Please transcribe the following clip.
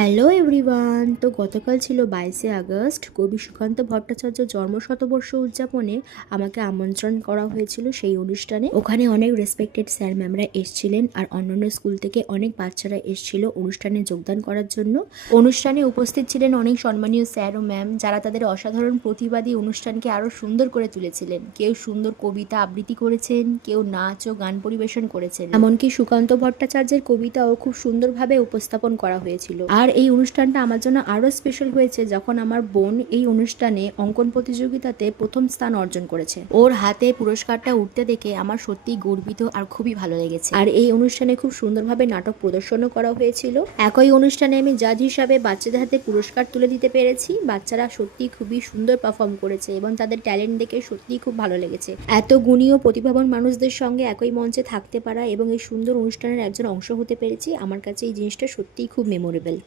Hello everyone. তো গতকাল ছিল 22শে আগস্ট, কবি সুকান্ত ভট্টাচার্য জন্মশতবর্ষ উদযাপনে আমাকে আমন্ত্রণ করা হয়েছিল সেই অনুষ্ঠানে। ওখানে অনেক রেসপেক্টেড স্যার ম্যামরা এসছিলেন আর অন্যান্য স্কুল থেকে অনেক বাচ্চারা এসছিল অনুষ্ঠানে যোগদান করার জন্য। অনুষ্ঠানে উপস্থিত ছিলেন অনেক সম্মানীয় স্যার ও ম্যাম, যারা তাদের অসাধারণ প্রতিবাদী অনুষ্ঠানকে আরও সুন্দর করে তুলেছিলেন। কেউ সুন্দর কবিতা আবৃত্তি করেছেন, কেউ নাচ ও গান পরিবেশন করেছেন, এমনকি সুকান্ত ভট্টাচার্যের কবিতাও খুব সুন্দরভাবে উপস্থাপন করা হয়েছিল। আর এই অনুষ্ঠানটা আমার জন্য আরও স্পেশাল হয়েছে যখন আমার বোন এই অনুষ্ঠানে অঙ্কন প্রতিযোগিতাতে প্রথম স্থান অর্জন করেছে। ওর হাতে পুরস্কারটা উঠতে দেখে আমার সত্যিই গর্বিত আর খুবই ভালো লেগেছে। আর এই অনুষ্ঠানে খুব সুন্দরভাবে নাটক প্রদর্শনও করা হয়েছিল। একই অনুষ্ঠানে আমি জাজ হিসাবে বাচ্চাদের হাতে পুরস্কার তুলে দিতে পেরেছি। বাচ্চারা সত্যি খুবই সুন্দর পারফর্ম করেছে এবং তাদের ট্যালেন্ট দেখে সত্যিই খুব ভালো লেগেছে। এত গুণী ও প্রতিভাবান মানুষদের সঙ্গে একই মঞ্চে থাকতে পারা এবং এই সুন্দর অনুষ্ঠানের একজন অংশ হতে পেরেছি, আমার কাছে এই জিনিসটা সত্যিই খুব মেমোরেবল।